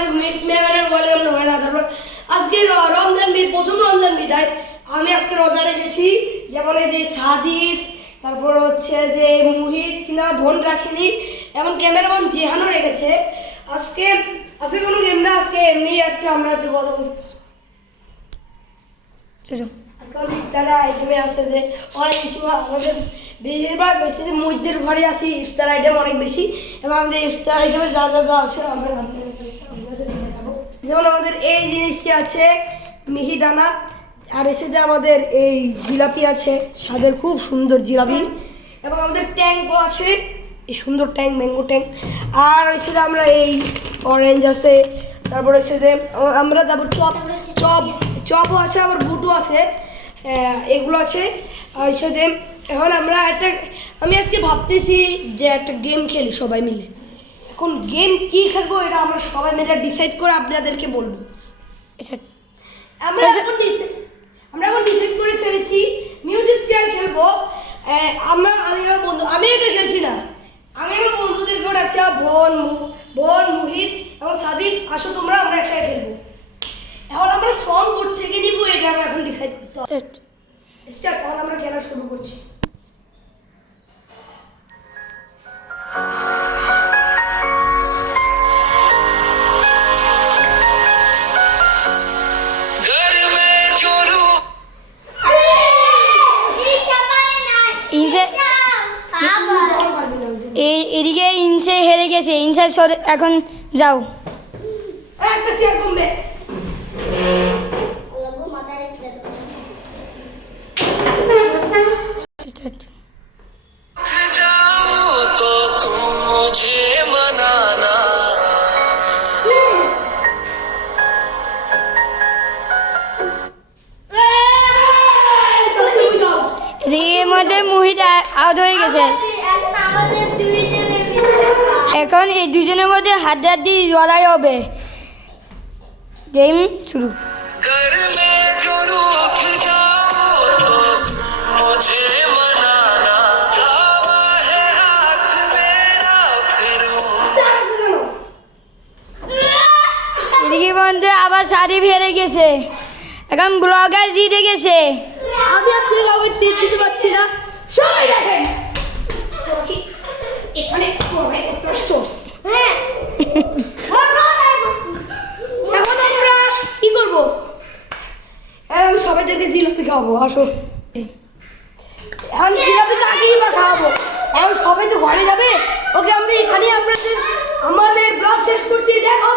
আলাইকুম it's me man welcome to my other blog. আজকে রমজান প্রথম রমজান বিদায়। আমি আজকে রোজা রেখেছি, যেমন এই যে সাদিফ, তারপর হচ্ছে যে মুহিত, কিন্তু আমার বোন রাখিনি, এবং ক্যামেরাম্যান জিহানও রেখেছে। আজকে আজকে কোনো গেম না, আজকে এমনি একটা আমরা একটু কথা বলছি। আজকে আমাদের ইফতারের আইটেমে আছে যে অনেক কিছু। আমাদের বেশিরভাগ বেশি যে মুহিতের ঘরে আসি, ইফতার আইটেম অনেক বেশি, এবং আমাদের ইফতার আইটেমে যা যা যা আছে আমরা দেখাবো। যেমন আমাদের এই জিনিসটি আছে মিহিদানা, আর এসে যে আমাদের এই জিলাপি আছে, স্বাদের খুব সুন্দর জিলাপি, এবং আমাদের ট্যাঙ্কও আছে, এই সুন্দর ট্যাঙ্ক, ম্যাঙ্গো ট্যাঙ্ক। আর হচ্ছে যে আমরা এই অরেঞ্জ আছে, তারপর হচ্ছে যে আমরা তারপর চপও আছে, আবার বুটও আছে, এগুলো আছে। আর হচ্ছে যে এখন আমরা আমি আজকে ভাবতেছি যে একটা গেম খেলি সবাই মিলে। এখন গেম কি খেলবো এটা আমরা সবাই মিলে ডিসাইড করে আপনাদেরকে বলবো। আমরা এখন ডিসাইড করে ফেলেছি মিউজিক চেয়ার খেলবো। আমি একা খেলছি না, আমি আমার বন্ধুদেরকেও ডাকছি, বোন মুহিত এবং সাদিফ, আসো তোমরা, আমরা একসাথে খেলবো। এখন আমরা সং কোড থেকে নিব, এটা আমরা এখন ডিসাইড করতে হবে। স্টার্ট। তখন আমরা খেলা শুরু করছি। এদিকে ইনসে হেরে গেছে, ইনসার এখন যাও। একটা চেয়ার কমবে। এদিকে মধ্যে মুহিত আউট হয়ে গেছে। এখন এই দুজনের মধ্যে হাড্ডাহাড্ডি লড়াই হবে। গেম শুরু। এদিকে মধ্যে আবার সাদিফ হেরে গেছে, এখন ব্লগার জিতে গেছে। আমি আজকে কাউকে ট্রিট দিতে পারছি না, সবাই দেখেন এখানে কোরাই কষ্ট। হ্যাঁ, এখন আমরা কি করব? আমি সবাইদেরকে জিলাপি খাওয়াবো, আসো। এখন জিলাপি কাকেই বা খাওয়াবো? এখন সবাই তো ঘরে যাবে। ওকে, আমরা এখানে আমাদের ব্লগ শেষ করছি, দেখো।